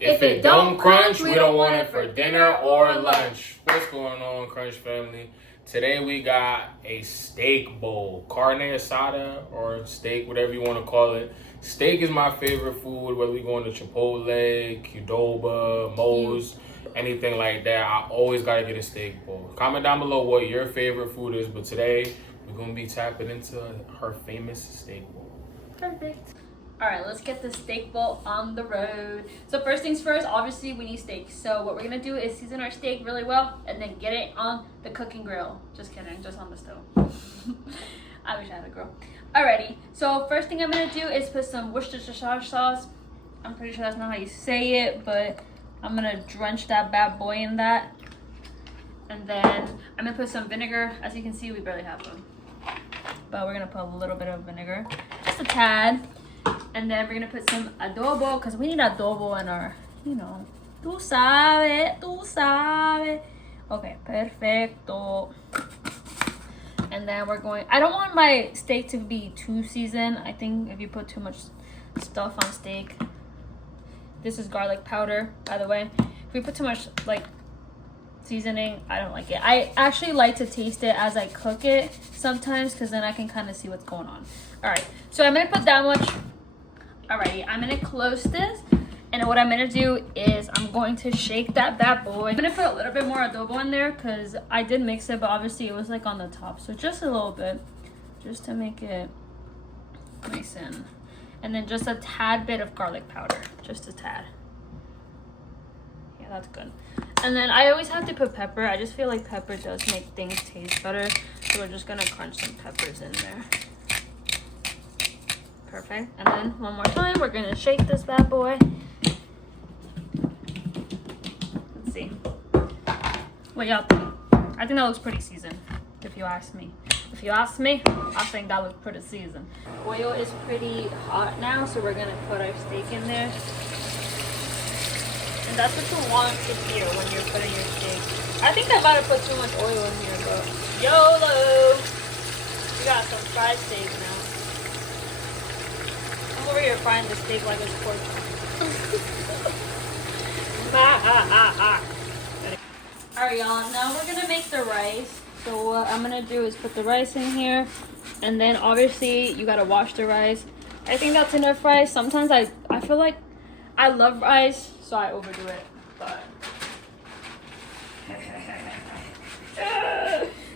If it don't crunch, we don't want it for dinner or lunch. What's going on, Crunch family? Today we got a steak bowl. Carne asada or steak, whatever you want to call it. Steak is my favorite food, whether we go into Chipotle, Qdoba, Moe's, anything like that. I always got to get a steak bowl. Comment down below what your favorite food is, but today we're going to be tapping into her famous steak bowl. Perfect. All right, let's get the steak bowl on the road. So first things first, obviously we need steak. So what we're gonna do is season our steak really well and then get it on the cooking grill. Just kidding, just on the stove. I wish I had a grill. Alrighty, so first thing I'm gonna do is put some Worcestershire sauce. I'm pretty sure that's not how you say it, but I'm gonna drench that bad boy in that. And then I'm gonna put some vinegar. As you can see, we barely have them. But we're gonna put a little bit of vinegar, just a tad. And then we're gonna put some adobo, because we need adobo in our, you know, tú sabes. Okay, perfecto. And then we're going, I don't want my steak to be too seasoned. I think if you put too much stuff on steak, this is garlic powder, by the way. If we put too much, like, seasoning, I don't like it. I actually like to taste it as I cook it sometimes, because then I can kind of see what's going on. All right, so I'm gonna put that much. Alrighty, I'm gonna close this, and what I'm gonna do is I'm going to shake that bad boy. I'm gonna put a little bit more adobo in there because I did mix it, but obviously it was like on the top, so just a little bit, just to make it nice and then just a tad bit of garlic powder, just a tad. Yeah, that's good. And then I always have to put pepper. I just feel like pepper does make things taste better, so we're just gonna crunch some peppers in there. Perfect. And then one more time, we're gonna shake this bad boy. Let's see. What y'all think? I think that looks pretty seasoned, if you ask me. If you ask me, I think that looks pretty seasoned. Oil is pretty hot now, so we're gonna put our steak in there. And that's what you want to hear when you're putting your steak. I think I might have put too much oil in here, but YOLO! We got some fried steak now. I'm over here frying the steak like it's pork. Alright, y'all. Now we're gonna make the rice. So what I'm gonna do is put the rice in here, and then obviously you gotta wash the rice. I think that's enough rice. Sometimes I feel like I love rice, so I overdo it. But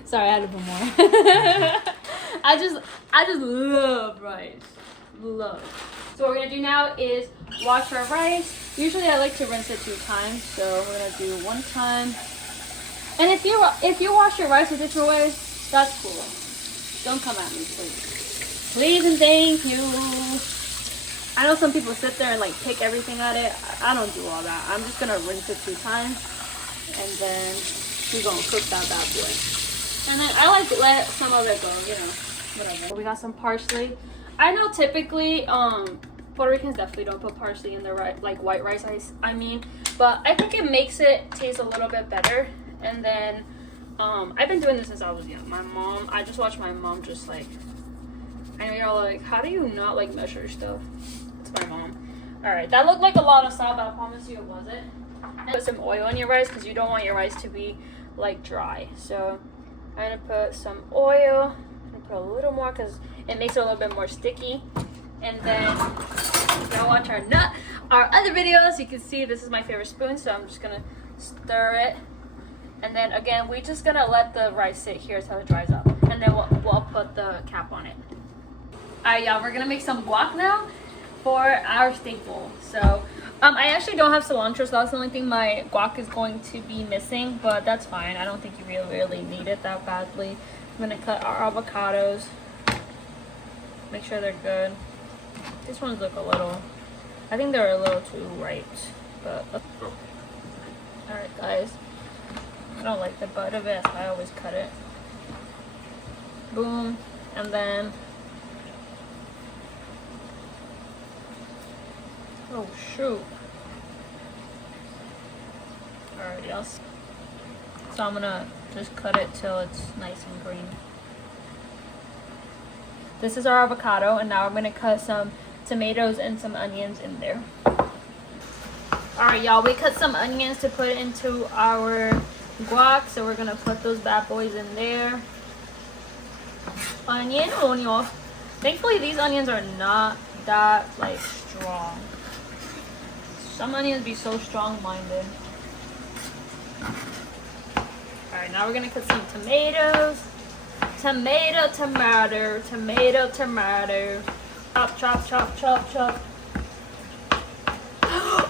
sorry, I had to put more. I just love rice. Love. So what we're gonna do now is wash our rice. Usually I like to rinse it 2 times, so we're gonna do 1 time. And if you wash your rice a different way, that's cool. Don't come at me, please. Please and thank you. I know some people sit there and like pick everything at it. I don't do all that. I'm just gonna rinse it 2 times, and then we're gonna cook that bad boy. And then I like to let some of it go, you know, whatever. We got some parsley. I know typically Puerto Ricans definitely don't put parsley in their like white rice, I mean, but I think it makes it taste a little bit better. And then I've been doing this since I was young. I just watched my mom just like, I know y'all like, how do you not like measure stuff? It's my mom. All right, that looked like a lot of salt, but I promise you it wasn't. And put some oil in your rice because you don't want your rice to be like dry. So I'm gonna put some oil. I'm gonna put a little more because it makes it a little bit more sticky. And then if you watch our other videos, you can see this is my favorite spoon, so I'm just gonna stir it. And then again, we're just gonna let the rice sit here until it dries up, and then we'll put the cap on it. Alright, y'all, we're gonna make some guac now for our steak bowl. So I actually don't have cilantro, so that's the only thing my guac is going to be missing, but that's fine. I don't think you really need it that badly. I'm gonna cut our avocados. Make sure they're good. These ones look a little, I think they're a little too ripe, but alright guys, I don't like the butt of it, so I always cut it. Boom. And then oh shoot. Alright, y'all. So I'm gonna just cut it till it's nice and green. This is our avocado, and now I'm gonna cut some tomatoes and some onions in there. All right, y'all. We cut some onions to put into our guac, so we're gonna put those bad boys in there. Onion. Thankfully, these onions are not that like strong. Some onions be so strong-minded. All right, now we're gonna cut some tomatoes. Tomato. Chop, chop, chop, chop, chop.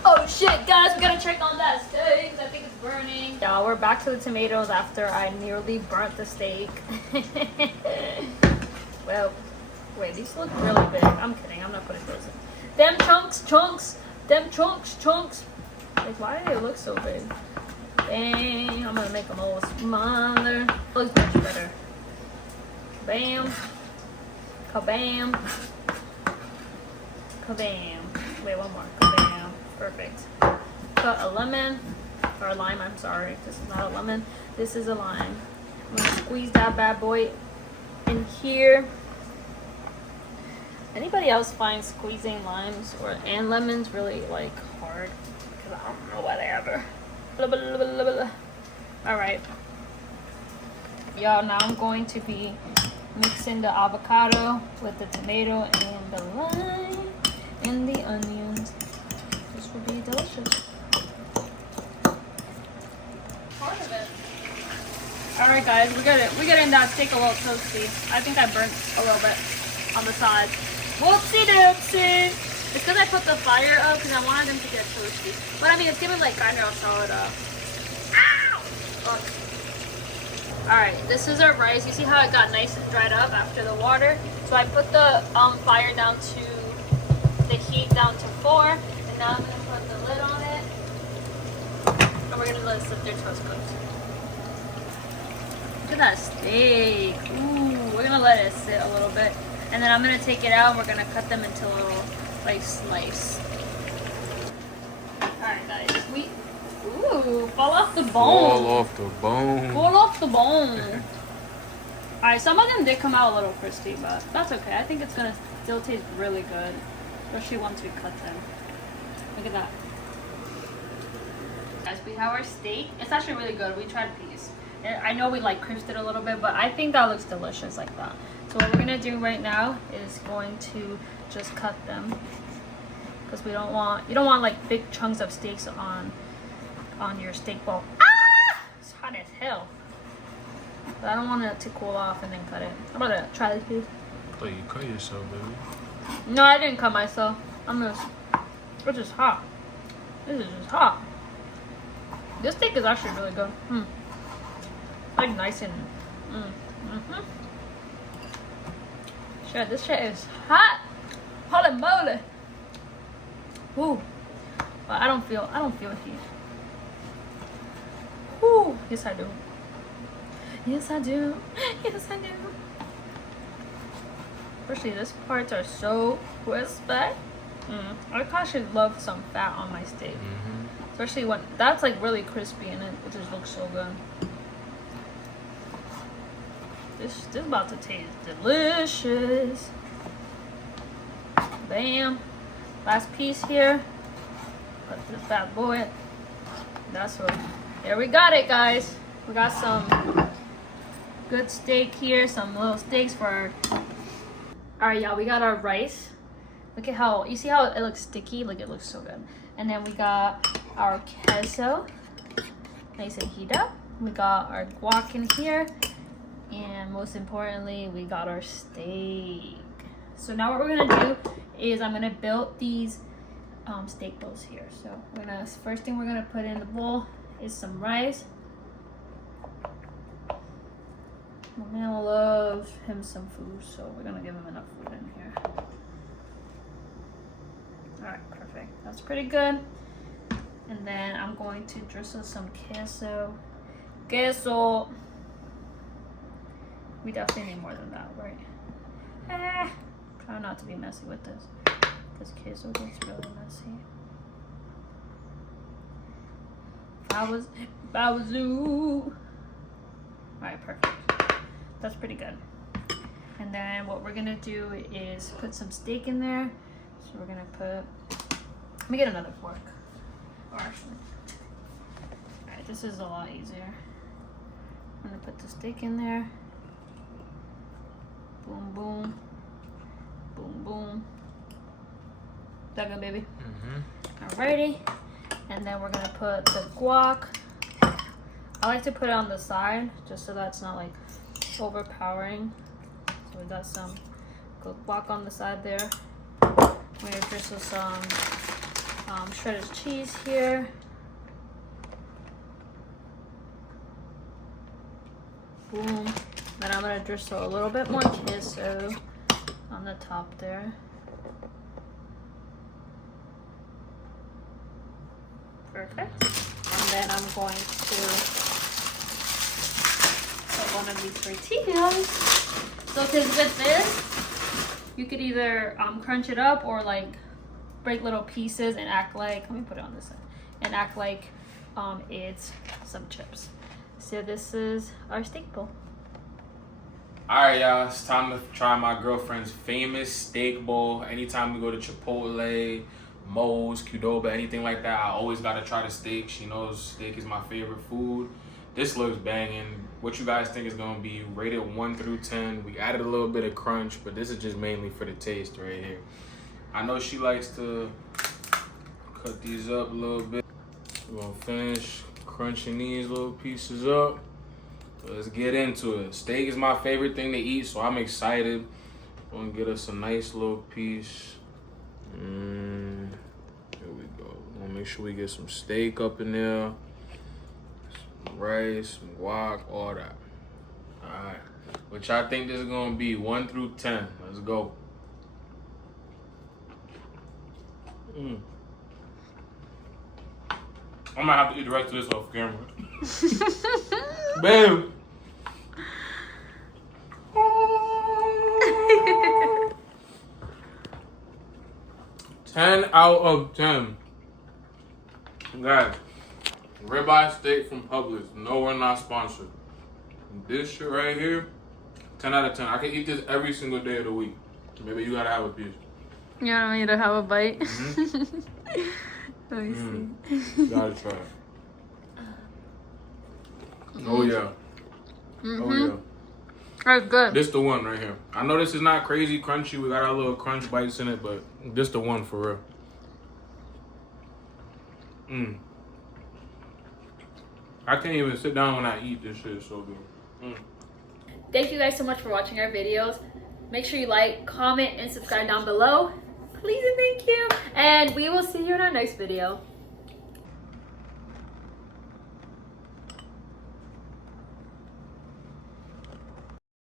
Oh shit, guys, we gotta check on that steak. I think it's burning. Y'all, we're back to the tomatoes after I nearly burnt the steak. Well, wait, these look really big. I'm kidding, I'm not putting those in. Them chunks. Them chunks. Like, why do they look so big? Dang, I'm gonna make them a little smaller. Looks much better. Bam. Kabam. Kabam. Wait, one more. Kabam. Perfect. Cut a lemon. Or a lime, I'm sorry. This is not a lemon. This is a lime. I'm gonna squeeze that bad boy in here. Anybody else find squeezing limes and lemons really like hard? Because I don't know whatever. Alright. Y'all, now I'm going to be mixing the avocado with the tomato and the lime and the onions. This will be delicious. Part of it. Alright guys, we're getting that steak a little toasty. I think I burnt a little bit on the side. Whoopsie doopsie! It's because I put the fire up because I wanted them to get toasty. But I mean, it's giving like kind of a solid Ow! Oh. Alright, this is our rice. You see how it got nice and dried up after the water? So I put the fire down to, the heat down to 4. And now I'm going to put the lid on it. And we're going to let it sit there till it's cooked. Look at that steak. Ooh, we're going to let it sit a little bit. And then I'm going to take it out and we're going to cut them into little like slice. Alright guys, ooh, fall off the bone. Fall off the bone. Fall off the bone. Alright, some of them did come out a little crispy, but that's okay. I think it's gonna still taste really good. Especially once we cut them. Look at that. Guys, we have our steak. It's actually really good. We tried a piece. I know we like crisped it a little bit, but I think that looks delicious like that. So what we're gonna do right now is going to just cut them, because you don't want like big chunks of steaks on your steak bowl. Ah! It's hot as hell. But I don't want it to cool off and then cut it. I'm gonna try this piece. But you cut yourself, baby. No, I didn't cut myself. It's just hot. This is just hot. This steak is actually really good. Like nice and Sure, this shit is hot. Holy moly. Woo. But I don't feel heat. Woo. Yes I do. Yes I do. Yes I do. Especially these parts are so crispy. I actually love some fat on my steak. Especially when that's like really crispy and it just looks so good. This is about to taste delicious. Bam. Last piece here. Cut this bad boy. That's what. There we got it, guys. We got some good steak here. Some little steaks for our. Alright, y'all. We got our rice. Look at how, you see how it looks sticky? Like, it looks so good. And then we got our queso. Nice and heat up. We got our guac in here. And most importantly, we got our steak. So now what we're gonna do is I'm gonna build these steak bowls here. So first thing we're gonna put in the bowl is some rice. My man loves him some food, so we're gonna give him enough food in here. Alright, perfect. That's pretty good. And then I'm going to drizzle some queso. We definitely need more than that, right? Try not to be messy with this, because queso gets really messy. Babazoo. Alright, perfect. That's pretty good. And then what we're gonna do is put some steak in there. So we're gonna let me get another fork. actually. Alright, this is a lot easier. I'm gonna put the steak in there. Boom, boom. Boom, boom. Is that good, baby? Alrighty. And then we're gonna put the guac. I like to put it on the side just so that's not like overpowering. So we got some good guac on the side there. We're gonna drizzle some shredded cheese here. Boom. Then I'm gonna drizzle a little bit more queso on the top there. Perfect. And then I'm going to put one of these tortillas. So, because with this, you could either crunch it up or like break little pieces and act like, let me put it on this side, and act like it's some chips. So this is our steak bowl. Alright, y'all, it's time to try my girlfriend's famous steak bowl. Anytime we go to Chipotle, Moe's, Qdoba, anything like that, I always gotta try the steak. She knows steak is my favorite food. This looks banging. What you guys think is gonna be rated 1 through 10? We added a little bit of crunch, but this is just mainly for the taste right here. I know she likes to cut these up a little bit. We're gonna finish crunching these little pieces up. Let's get into it. Steak is my favorite thing to eat, so I'm excited. I'm gonna get us a nice little piece. Here we go. We're gonna make sure we get some steak up in there, some rice, some guac, all that. Alright. Which I think this is gonna be 1 through 10. Let's go. I might have to eat the rest of this off camera. Babe. 10 out of 10. Guys, ribeye steak from Publix. No, we're not sponsored. This shit right here, 10 out of 10. I can eat this every single day of the week. Maybe you gotta have a piece. You want me to have a bite? Let me see. Gotta try it. Oh yeah. Oh yeah. That's good. This the one right here. I know this is not crazy crunchy. We got our little crunch bites in it, but this the one for real. I can't even sit down when I eat this shit. It's so good. Thank you guys so much for watching our videos. Make sure you like, comment, and subscribe down below. Please and thank you. And we will see you in our next video.